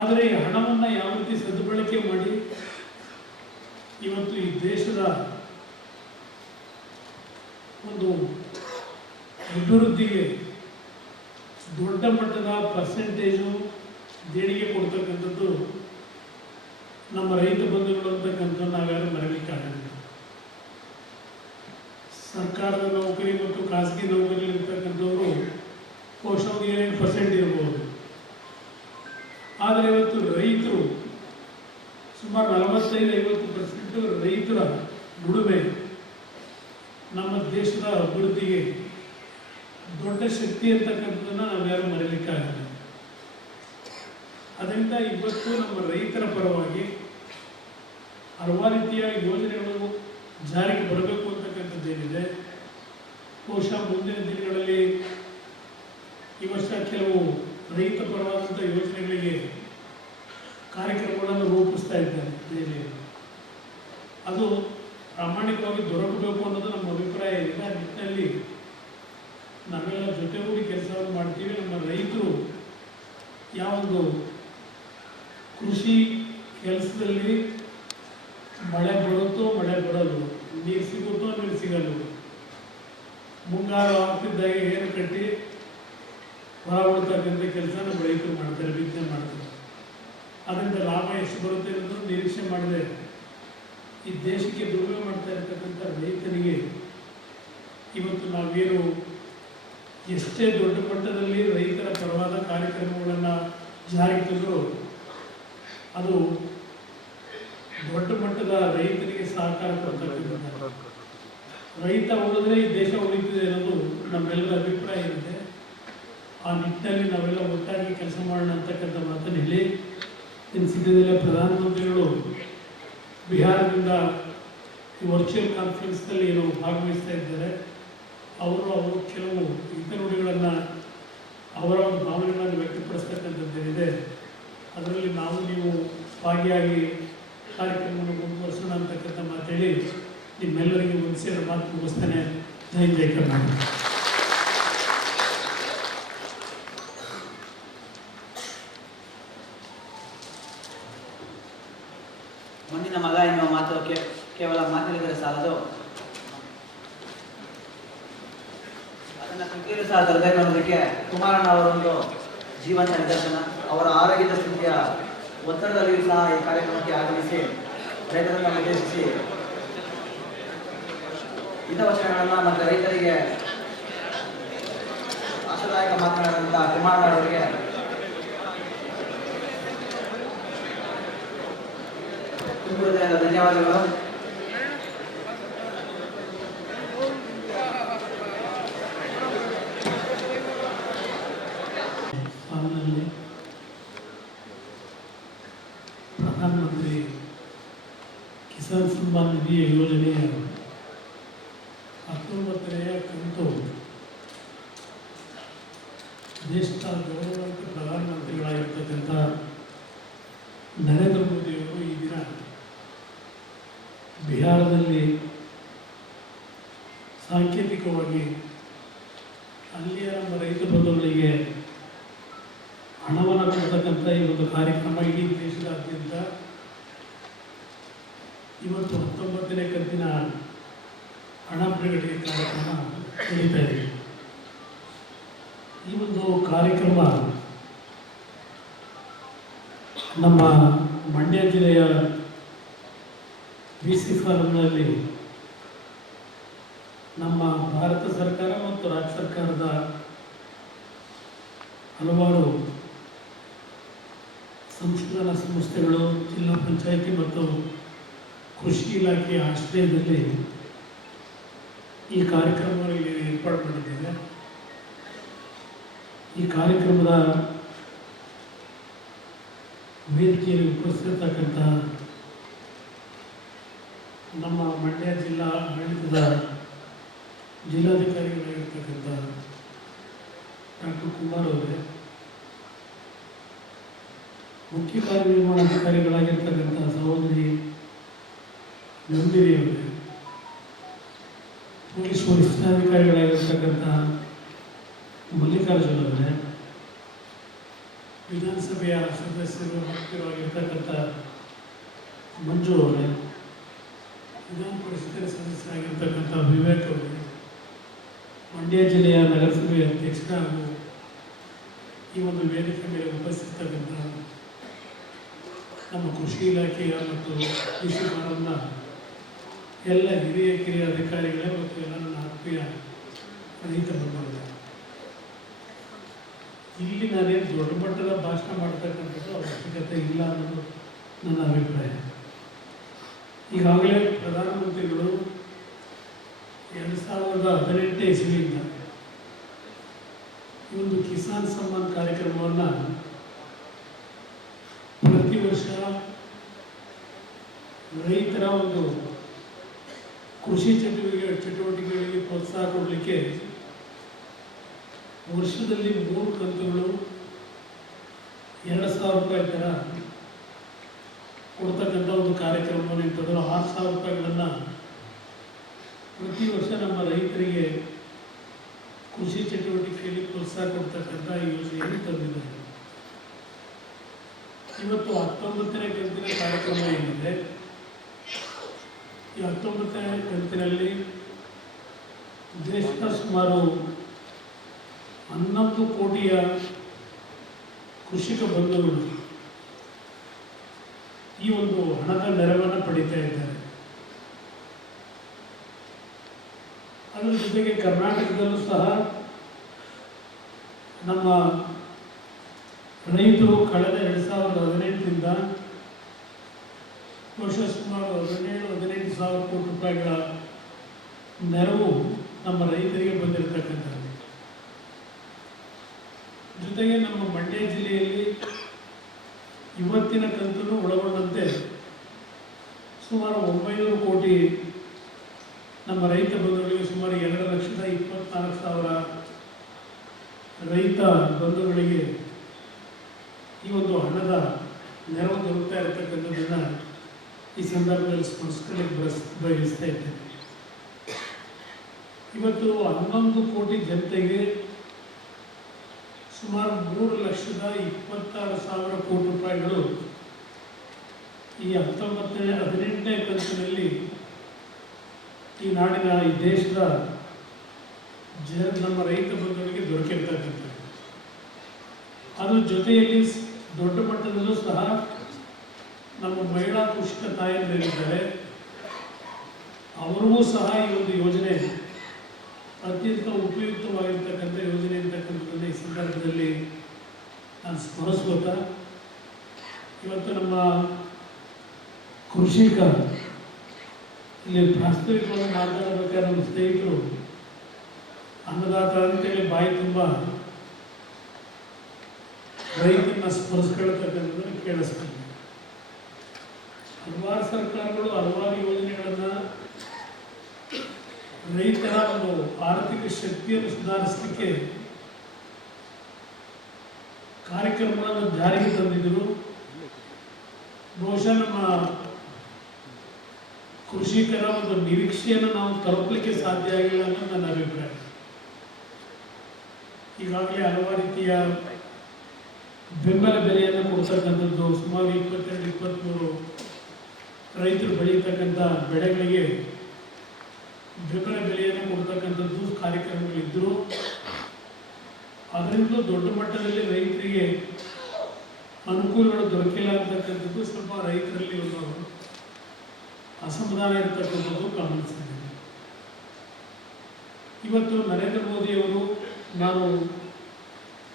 ಆದರೆ ಈ ಹಣವನ್ನು ಯಾವ ರೀತಿ ಸದ್ಬಳಕೆ ಮಾಡಿ ಇವತ್ತು ಈ ದೇಶದ ಒಂದು ಅಭಿವೃದ್ಧಿಗೆ ದೊಡ್ಡ ಮಟ್ಟದ ಪರ್ಸೆಂಟೇಜು ದೇಣಿಗೆ ಕೊಡ್ತಕ್ಕಂಥದ್ದು ನಮ್ಮ ರೈತ ಬಂಧುಗಳು ಅಂತಕ್ಕಂಥ ದುಡಿಮೆ ನಮ್ಮ ದೇಶದ ಅಭಿವೃದ್ಧಿಗೆ ದೊಡ್ಡ ಶಕ್ತಿ ಅಂತಕ್ಕಂಥದ್ದನ್ನು ನಾವ್ಯಾರು ಮರೀಲಿಕ್ಕಾಗಲ್ಲ. ಅದರಿಂದ ಇವತ್ತು ನಮ್ಮ ರೈತರ ಪರವಾಗಿ ಹಲವಾರು ರೀತಿಯ ಯೋಜನೆಗಳು ಜಾರಿಗೆ ಬರಬೇಕು ಅಂತಕ್ಕಂಥದ್ದೇನಿದೆ ಬಹುಶಃ ಮುಂದಿನ ದಿನಗಳಲ್ಲಿ ಈ ವರ್ಷ ಕೆಲವು ರೈತ ಪರವಾದಂಥ ಯೋಜನೆಗಳಿಗೆ ಕಾರ್ಯಕ್ರಮಗಳನ್ನು ರೂಪಿಸ್ತಾ ಇದ್ದಾರೆ ಅದು ಪ್ರಾಮಾಣಿಕವಾಗಿ ದೊರಕಬೇಕು ಅನ್ನೋದು ನಮ್ಮ ಅಭಿಪ್ರಾಯ ಇದೆ ಆ ನಿಟ್ಟಿನಲ್ಲಿ ನಾವೆಲ್ಲ ಜೊತೆಗೂಡಿ ಕೆಲಸವನ್ನು ಮಾಡ್ತೀವಿ. ನಮ್ಮ ರೈತರು ಯಾವೊಂದು ಕೃಷಿ ಕೆಲಸದಲ್ಲಿ ಮಳೆ ಬರುತ್ತೋ ಮಳೆ ಬರೋದು ನೀರು ಸಿಗುತ್ತೋ ನೀರು ಸಿಗಲ್ಲ. ಮುಂಗಾರು ಆಗ್ತಿದ್ದಾಗ ಏನು ಕಟ್ಟಿ ಹೊರ ಬಿಡ್ತಕ್ಕಂಥ ಕೆಲಸ ನಮ್ಮ ರೈತರು ಮಾಡ್ತಾರೆ ಬಿತ್ತನೆ ಮಾಡ್ತಾರೆ. ಅದರಿಂದ ಲಾಭ ಎಷ್ಟು ಬರುತ್ತೆ ಅನ್ನೋದು ನಿರೀಕ್ಷೆ ಮಾಡಿದೆ ಈ ದೇಶಕ್ಕೆ ದುಡಿಮೆ ಮಾಡ್ತಾ ಇರ್ತಕ್ಕಂಥ ರೈತನಿಗೆ ಇವತ್ತು ನಾವೇನು ಎಷ್ಟೇ ದೊಡ್ಡ ಮಟ್ಟದಲ್ಲಿ ರೈತರ ಪರವಾದ ಕಾರ್ಯಕ್ರಮಗಳನ್ನು ಜಾರಿಗೆ ತಂದರೂ ಅದು ದೊಡ್ಡ ಮಟ್ಟದ ರೈತರಿಗೆ ಸಹಕಾರ ರೈತ ಉಳಿದ್ರೆ ಈ ದೇಶ ಉಳಿತಿದೆ ಅನ್ನೋದು ನಮ್ಮೆಲ್ಲರ ಅಭಿಪ್ರಾಯ ಇರುತ್ತೆ. ಆ ನಿಟ್ಟಿನಲ್ಲಿ ನಾವೆಲ್ಲ ಒಟ್ಟಾಗಿ ಕೆಲಸ ಮಾಡೋಣ ಅಂತಕ್ಕಂಥ ಮಾತನ್ನು ಹೇಳಿ, ಇನ್ನು ಸಿದ್ಧದಲ್ಲೇ ಪ್ರಧಾನಮಂತ್ರಿಗಳು ಬಿಹಾರದಿಂದ ಈ ವರ್ಚುವಲ್ ಕಾನ್ಫರೆನ್ಸ್ನಲ್ಲಿ ಏನು ಭಾಗವಹಿಸ್ತಾ ಇದ್ದಾರೆ. ಅವರು ಅವರು ಕೆಲವು ಹಿತನುಡಿಗಳನ್ನು ಅವರ ಒಂದು ಭಾವನೆಗಳನ್ನು ವ್ಯಕ್ತಪಡಿಸ್ತಕ್ಕಂಥದ್ದೇನಿದೆ. ಅದರಲ್ಲಿ ನಾವು ನೀವು ಭಾಗಿಯಾಗಿ ಕಾರ್ಯಕ್ರಮವನ್ನು ಮುಂದುವರಿಸೋಣ ಅಂತಕ್ಕಂಥ ಮಾತೇಳಿ ನಿಮ್ಮೆಲ್ಲರಿಗೆ ಒಂದು ಸೇರಿ ಮಾತು ಮುಗಿಸ್ತೇನೆ. ಜೈ ಜೈ ಕರ್ನಾಟಕ ಮುಂದಿನ ಮಗ ಎನ್ನುವ ಮಾತು ಕೇವಲ ಮಾತನಾಡಿದರೆ ಸಾಲದು. ಅದನ್ನು ಕೃತಿಯಲ್ಲಿ ಸಹ ತರಬೇಕು ನೋಡೋದಕ್ಕೆ ಕುಮಾರಣ್ಣ ಅವರೊಂದು ಜೀವಂತ ನಿದರ್ಶನ. ಅವರ ಆರೋಗ್ಯದ ಸ್ಥಿತಿಯ ಒತ್ತಡದಲ್ಲಿಯೂ ಸಹ ಈ ಕಾರ್ಯಕ್ರಮಕ್ಕೆ ಆಗಮಿಸಿ ರೈತರನ್ನು ಉದ್ದೇಶಿಸಿ ಹಿತವಚನಗಳನ್ನು ಮತ್ತು ರೈತರಿಗೆ ಆಶಾದಾಯಕ ಮಾತನಾಡಿದಂಥ ಕುಮಾರಣ್ಣ ಅವರಿಗೆ ತುಂಬ ಹೃದಯದ ಧನ್ಯವಾದಗಳು. ಕಿಸಾನ್ ಸಮ್ಮಾನ್ ನಿಧಿ ಯೋಜನೆಯ ಹತ್ತೊಂಬತ್ತನೆಯ ಕಂತು ದೇಶದ ಗೌರವಾನ್ವಿತ ಪ್ರಧಾನಮಂತ್ರಿಗಳಾಗಿರ್ತಕ್ಕಂಥ ನರೇಂದ್ರ ಮೋದಿಯವರು ಈ ದಿನ ಬಿಹಾರದಲ್ಲಿ ಸಾಂಕೇತಿಕವಾಗಿ ಅಲ್ಲಿಯ ನಮ್ಮ ರೈತ ಬಂಧುಗಳಿಗೆ ಹಣವನ್ನು ಕೊಡ್ತಕ್ಕಂಥ ಈ ಒಂದು ಕಾರ್ಯಕ್ರಮ ಇಡೀ ದೇಶದಾದ್ಯಂತ ಇವತ್ತು ಹತ್ತೊಂಬತ್ತನೇ ಕಂತಿನ ಹಣ ಬಿಡುಗಡೆ ಕಾರ್ಯಕ್ರಮ ನಡೀತಾ ಇದೆ. ಈ ಒಂದು ಕಾರ್ಯಕ್ರಮ ನಮ್ಮ ಮಂಡ್ಯ ಜಿಲ್ಲೆಯ ಬಿ ಸಿ ಫಾರಂನಲ್ಲಿ ನಮ್ಮ ಭಾರತ ಸರ್ಕಾರ ಮತ್ತು ರಾಜ್ಯ ಸರ್ಕಾರದ ಹಲವಾರು ಸಂಶೋಧನಾ ಸಂಸ್ಥೆಗಳು, ಜಿಲ್ಲಾ ಪಂಚಾಯಿತಿ ಮತ್ತು ಕೃಷಿ ಇಲಾಖೆಯ ಆಶ್ರಯದಲ್ಲಿ ಈ ಕಾರ್ಯಕ್ರಮಗಳಿಗೆ ಏರ್ಪಾಡು ಮಾಡಿದ್ದೇವೆ. ಈ ಕಾರ್ಯಕ್ರಮದ ವೇದಿಕೆಯಲ್ಲಿ ಉಪಸ್ಥಿತಕ್ಕಂಥ ನಮ್ಮ ಮಂಡ್ಯ ಜಿಲ್ಲಾ ಆಡಳಿತದ ಜಿಲ್ಲಾಧಿಕಾರಿಗಳಾಗಿರ್ತಕ್ಕಂಥ ಡಾಕ್ಟರ್ ಕುಮಾರ್ ಅವರೇ, ಮುಖ್ಯ ಕಾರ್ಯನಿರ್ವಹಣಾಧಿಕಾರಿಗಳಾಗಿರ್ತಕ್ಕಂಥ ಸಹೋದರಿ ನಂದಿನಿ ಅವರೇ, ಪೊಲೀಸ್ ವರಿಷ್ಠಾಧಿಕಾರಿಗಳಾಗಿರ್ತಕ್ಕಂಥ ಮಲ್ಲಿಕಾರ್ಜುನ ಅವರೇ, ವಿಧಾನಸಭೆಯ ಸದಸ್ಯರು ಮುಖ್ಯವಾಗಿರ್ತಕ್ಕಂಥ ಮಂಜು ಅವರೇ ವಿಧಾನ ಪರಿಷತ್ತಿನ ಸದಸ್ಯರಾಗಿರ್ತಕ್ಕಂಥ ವಿವೇಕ್ ಅವರೇ ಮಂಡ್ಯ ಜಿಲ್ಲೆಯ ನಗರಸಭೆಯ ಅಧ್ಯಕ್ಷರ ಹಾಗೂ ಈ ಒಂದು ವೇದಿಕೆ ಮೇಲೆ ಉಪಸ್ಥಿತಕ್ಕಂಥ ನಮ್ಮ ಕೃಷಿ ಇಲಾಖೆಯ ಮತ್ತು ಕೃಷಿ ಫಾರಂನ ಎಲ್ಲ ಹಿರಿಯ ಕಿರಿಯ ಅಧಿಕಾರಿಗಳೇ ಮತ್ತು ಎಲ್ಲ ನನ್ನ ಆತ್ಮೀಯ ರೈತ ಬಂಧುಗಳೇ. ಇಲ್ಲಿ ನಾನೇನು ದೊಡ್ಡ ಮಟ್ಟದ ಭಾಷಣ ಮಾಡ್ತಕ್ಕಂಥದ್ದು ಅವಶ್ಯಕತೆ ಇಲ್ಲ ಅನ್ನೋದು ನನ್ನ ಅಭಿಪ್ರಾಯ. ಈಗಾಗಲೇ ಪ್ರಧಾನಮಂತ್ರಿಗಳು ಎರಡು ಸಾವಿರದ ಹದಿನೆಂಟನೇ ಇಸ್ವಿಯಿಂದ ಈ ಒಂದು ಕಿಸಾನ್ ಸಮ್ಮಾನ್ ಕಾರ್ಯಕ್ರಮವನ್ನು ಪ್ರತಿ ವರ್ಷ ರೈತರ ಒಂದು ಕೃಷಿ ಚಟುವಟಿಕೆ ಚಟುವಟಿಕೆಗಳಿಗೆ ಪ್ರೋತ್ಸಾಹ ಕೊಡಲಿಕ್ಕೆ ವರ್ಷದಲ್ಲಿ ಮೂರು ಕಂತುಗಳು ಎರಡು ಸಾವಿರ ರೂಪಾಯಿ ಥರ ಕೊಡ್ತಕ್ಕಂಥ ಒಂದು ಕಾರ್ಯಕ್ರಮವನ್ನು ಇಟ್ಟರು ಆರು ಸಾವಿರ ರೂಪಾಯಿಗಳನ್ನು ಪ್ರತಿ ವರ್ಷ ನಮ್ಮ ರೈತರಿಗೆ ಕೃಷಿ ಚಟುವಟಿಕೆಯಲ್ಲಿ ಪ್ರೋತ್ಸಾಹ ಕೊಡ್ತಕ್ಕಂಥ ಯೋಜನೆಯನ್ನು ತಂದಿದ್ದಾರೆ. ಇವತ್ತು ಹತ್ತೊಂಬತ್ತನೇ ಕಂತಿನ ಕಾರ್ಯಕ್ರಮ ಏನಿದೆ? ಈ ಹತ್ತೊಂಬತ್ತನೇ ಕಂತಿನಲ್ಲಿ ದೇಶದ ಸುಮಾರು ಹನ್ನೊಂದು ಕೋಟಿಯ ಕೃಷಿಕ ಬಂಧುಗಳು ಈ ಒಂದು ಹಣದ ನೆರವನ್ನು ಪಡಿತಾ ಇದ್ದಾರೆ. ಅದರ ಜೊತೆಗೆ ಕರ್ನಾಟಕದಲ್ಲೂ ಸಹ ನಮ್ಮ ರೈತರು ಕಳೆದ ಎರಡು ಸಾವಿರದ ಹದಿನೆಂಟರಿಂದ ವರ್ಷ ಸುಮಾರು ಹದಿನೇಳು ಹದಿನೆಂಟು ಸಾವಿರ ಕೋಟಿ ರೂಪಾಯಿಗಳ ನೆರವು ನಮ್ಮ ರೈತರಿಗೆ ಬಂದಿರತಕ್ಕಂಥದ್ದು. ಜೊತೆಗೆ ನಮ್ಮ ಮಂಡ್ಯ ಜಿಲ್ಲೆಯಲ್ಲಿ ಇವತ್ತಿನ ಕಂತನ್ನು ಒಳಗೊಂಡಂತೆ ಸುಮಾರು ಒಂಬೈನೂರು ಕೋಟಿ ನಮ್ಮ ರೈತ ಬಂಧುಗಳಿಗೆ ಸುಮಾರು ಎರಡು ಲಕ್ಷದ ಇಪ್ಪತ್ನಾಲ್ಕು ಸಾವಿರ ರೈತ ಬಂಧುಗಳಿಗೆ ಈ ಒಂದು ಹಣದ ನೆರವು ದೊರಕ್ತಾ ಇರತಕ್ಕಂಥದ್ದನ್ನು ಈ ಸಂದರ್ಭದಲ್ಲಿ ಸ್ಮರಿಸ್ಕೊಳ್ಳಿಕ್ಕೆ ಬಯಸ್ ಬಯಸ್ತಾ ಇದ್ದೇನೆ. ಇವತ್ತು ಹನ್ನೊಂದು ಕೋಟಿ ಜನತೆಗೆ ಸುಮಾರು ಮೂರು ಲಕ್ಷದ ಇಪ್ಪತ್ತಾರು ಸಾವಿರ ಕೋಟಿ ರೂಪಾಯಿಗಳು ಈ ಹತ್ತೊಂಬತ್ತನೇ, ಹದಿನೆಂಟನೇ ಕಂತಿನಲ್ಲಿ ಈ ನಾಡಿನ, ಈ ದೇಶದ ಜನ, ನಮ್ಮ ರೈತ ಬಂಧುಗಳಿಗೆ ದೊರಕಿರ್ತಕ್ಕಂಥದ್ದು. ಅದ್ರ ಜೊತೆಯಲ್ಲಿ ದೊಡ್ಡ ಮಟ್ಟದಲ್ಲೂ ಸಹ ನಮ್ಮ ಮಹಿಳಾ ಕೃಷಿಕ ತಾಯಂದಿರಿದ್ದಾರೆ ಅವರಿಗೂ ಸಹ ಈ ಒಂದು ಯೋಜನೆ ಅತ್ಯಂತ ಉಪಯುಕ್ತವಾಗಿರ್ತಕ್ಕಂಥ ಯೋಜನೆ. ಸಂದರ್ಭದಲ್ಲಿ ನಾನು ಸ್ಮರಿಸ್ಬೋದ ಇವತ್ತು ನಮ್ಮ ಕೃಷಿಕ ಇಲ್ಲಿ ಪ್ರಾಸ್ತಾವಿಕವಾಗಿ ಮಾತನಾಡಬೇಕಾದ್ರೆ ನಮ್ಮ ಸ್ನೇಹಿತರು ಅನ್ನದಾತ ಅಂತೇಳಿ ಬಾಯಿ ತುಂಬ ರೈತನ ಸ್ಮರಿಸ್ಕೊಳ್ತಕ್ಕಂಥದ್ದನ್ನು ಕೇಳಿಸ್ತೀನಿ. ಹಲವಾರು ಸರ್ಕಾರಗಳು ಹಲವಾರು ಯೋಜನೆಗಳನ್ನು ರೈತರ ಒಂದು ಆರ್ಥಿಕ ಶಕ್ತಿಯನ್ನು ಸುಧಾರಿಸಲಿಕ್ಕೆ ಕಾರ್ಯಕ್ರಮಗಳನ್ನು ಜಾರಿಗೆ ತಂದಿದ್ದರು. ಬಹುಶಃ ನಮ್ಮ ಕೃಷಿಕರ ಒಂದು ನಿರೀಕ್ಷೆಯನ್ನು ನಾವು ತಲುಪಲಿಕ್ಕೆ ಸಾಧ್ಯ ಆಗಿಲ್ಲ ಅನ್ನೋದು ನನ್ನ ಅಭಿಪ್ರಾಯ. ಈಗಾಗಲೇ ಹಲವಾರು ರೀತಿಯ ಬೆಂಬಲ ಬೆಲೆಯನ್ನು ಕೊಡ್ತಕ್ಕಂಥದ್ದು ಸುಮಾರು ಇಪ್ಪತ್ತೆರಡು ಇಪ್ಪತ್ತ್ಮೂರು ರೈತರು ಬೆಳೀತಕ್ಕಂಥ ಬೆಳೆಗಳಿಗೆ ಬೆಂಬಲ ಬೆಲೆಯನ್ನು ಕೊಡ್ತಕ್ಕಂಥದ್ದು ಕಾರ್ಯಕ್ರಮಗಳಿದ್ದರು. ಅದರಿಂದ ದೊಡ್ಡ ಮಟ್ಟದಲ್ಲಿ ರೈತರಿಗೆ ಅನುಕೂಲಗಳು ದೊರಕಿಲ್ಲ ಅಂತಕ್ಕಂಥದ್ದು ಸ್ವಲ್ಪ ರೈತರಲ್ಲಿ ಒಂದು ಅಸಮಾಧಾನ ಇರತಕ್ಕಂಥದ್ದು ಗಮನಿಸಿದೆ ಇವತ್ತು ನರೇಂದ್ರ ಮೋದಿಯವರು ನಾನು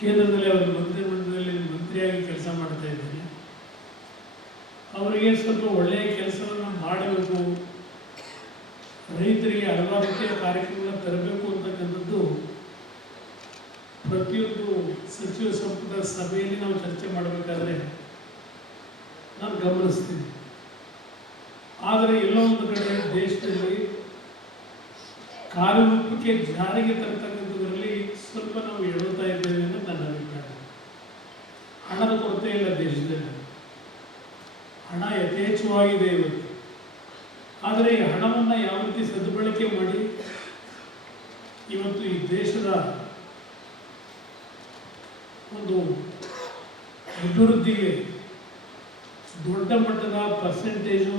ಕೇಂದ್ರದಲ್ಲಿ ಅವರ ಮಂತ್ರಿಮಂಡಲದಲ್ಲಿ ಮಂತ್ರಿಯಾಗಿ ಕೆಲಸ ಮಾಡ್ತಾ ಇದ್ದೀನಿ ಅವರಿಗೆ ಸ್ವಲ್ಪ ಒಳ್ಳೆಯ ಕೆಲಸವನ್ನು ಮಾಡಬೇಕು. ರೈತರಿಗೆ ಹಲವಾರು ರೀತಿಯ ಕಾರ್ಯಕ್ರಮಗಳನ್ನು ತರಬೇಕು ಅಂತಕ್ಕಂಥದ್ದು ಪ್ರತಿಯೊಂದು ಸಚಿವ ಸಂಪುಟ ಸಭೆಯಲ್ಲಿ ನಾವು ಚರ್ಚೆ ಮಾಡಬೇಕಾದ್ರೆ ನಾನು ಗಮನಿಸ್ತೀನಿ. ಆದರೆ ಎಲ್ಲೋ ಒಂದು ಕಡೆ ದೇಶದಲ್ಲಿ ಕಾರ್ಯರೂಪಕ್ಕೆ ಜಾರಿಗೆ ತರ್ತಕ್ಕಂಥದ್ರಲ್ಲಿ ಸ್ವಲ್ಪ ನಾವು ಹೇಳುತ್ತಾ ಇದ್ದೇವೆ ಅನ್ನೋದು ನನ್ನ ಅಭಿಪ್ರಾಯ. ಹಣದ ಕೊರತೆ ಇಲ್ಲ ದೇಶದಲ್ಲಿ. ಹಣ ಯಥೇಚ್ಛವಾಗಿದೆ ಇವತ್ತು. ಆದರೆ ಈ ಹಣವನ್ನು ಯಾವ ರೀತಿ ಸದ್ಬಳಕೆ ಮಾಡಿ ಇವತ್ತು ಈ ದೇಶದ ಒಂದು ಅಭಿವೃದ್ಧಿಗೆ ದೊಡ್ಡ ಮಟ್ಟದ ಪರ್ಸೆಂಟೇಜು